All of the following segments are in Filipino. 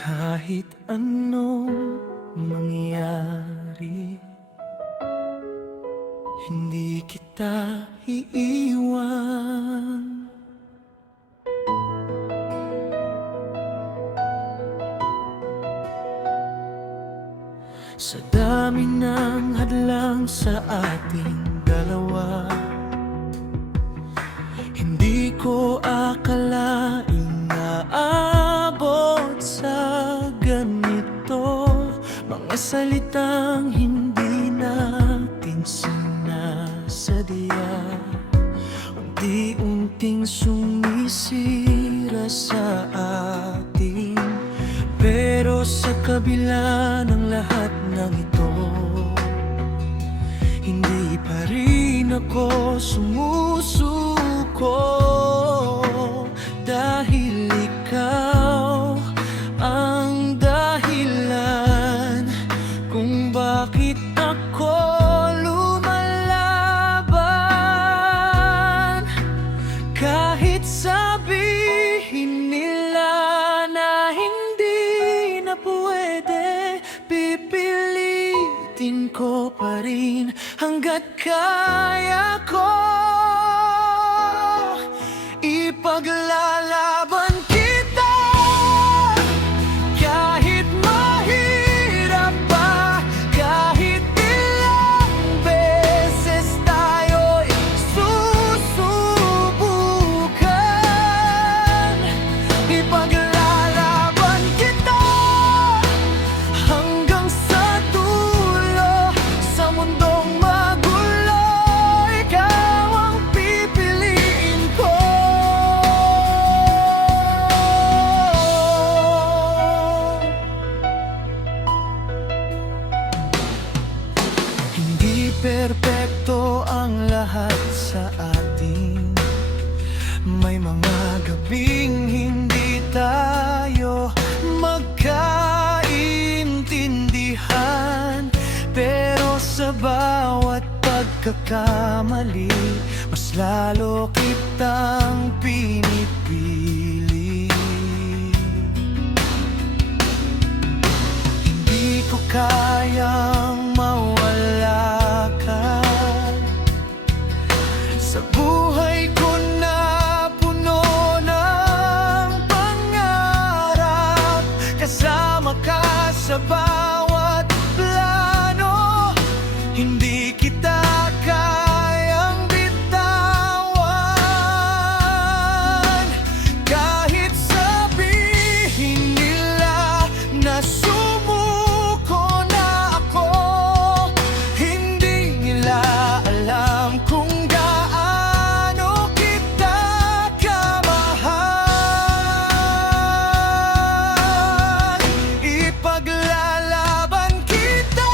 Kahit anong mangyari, hindi kita iiwan. Sa dami ng hadlang sa ating dalawa, hindi ko akalaing naabot sa ganito. Mga salitang hindi natin sinasadya, unti-unting sumisira sa atin. Pero sa kabila ng lahat ng ito, hindi pa rin ako sumusuko. Dahil ikaw ang dahilan kung bakit ako lumalaban. Kahit sabihin nila na hindi na pwede, pipilitin ko pa rin hanggat kaya ko. Ipaglalaban kita kahit mahirap pa, kahit ilang beses tayo'y susubukan. Ipaglalaban kita hanggang sa dulo, sa mundong magulo, ikaw ang pipiliin ko. Hindi perpekto ang lahat sa atin. May mga gabing hindi tayo magkaintindihan, pero sa bawat pagkakamali, mas lalo kitang pinipili. Hindi ko kayang mawala ka sa buhay ko na puno ng pangarap. Kasama ka sa bawat plano, hindi kita kayang bitawan. Kahit sabihin nila na sumuko na ako, hindi nila alam kung gaano kita kamahal. Ipaglalaban kita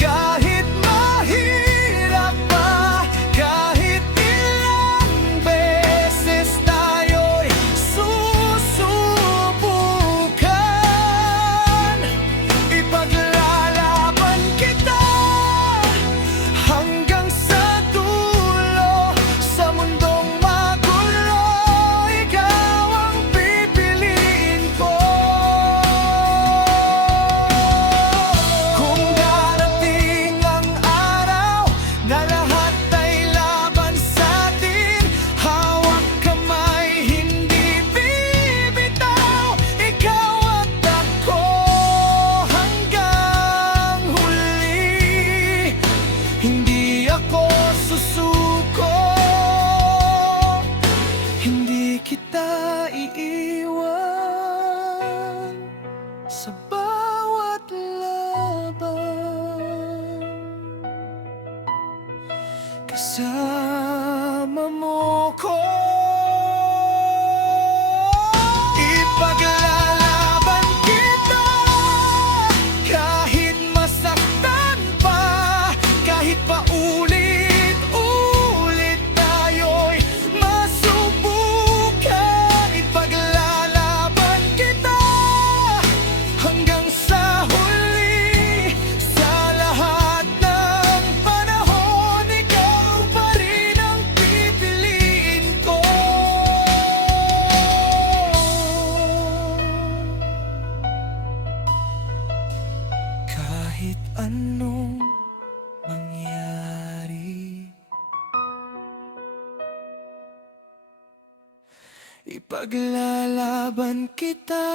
kahit mahirap pa, kahit ilang beses tayo'y susubukan. Ipaglalaban kita hanggang sa dulo, sa mundong magulo, ikaw ang pipiliin ko. Kung darating ang araw na lahat ay laban sa'tin, hawak kamay, hindi bibitaw, ikaw at ako hanggang huli. Hindi ako susuko, hindi kita iiwan sa bawat laban. Kasama mo ko. Ipaglalaban kita kahit masaktan pa, kahit paulit-ulit tayo'y masubukan. Ipaglalaban kita hanggang sa huli, sa lahat ng panahon, ikaw pa rin ang pipiliin ko. kahit anong mangyari. Ipaglalaban kita.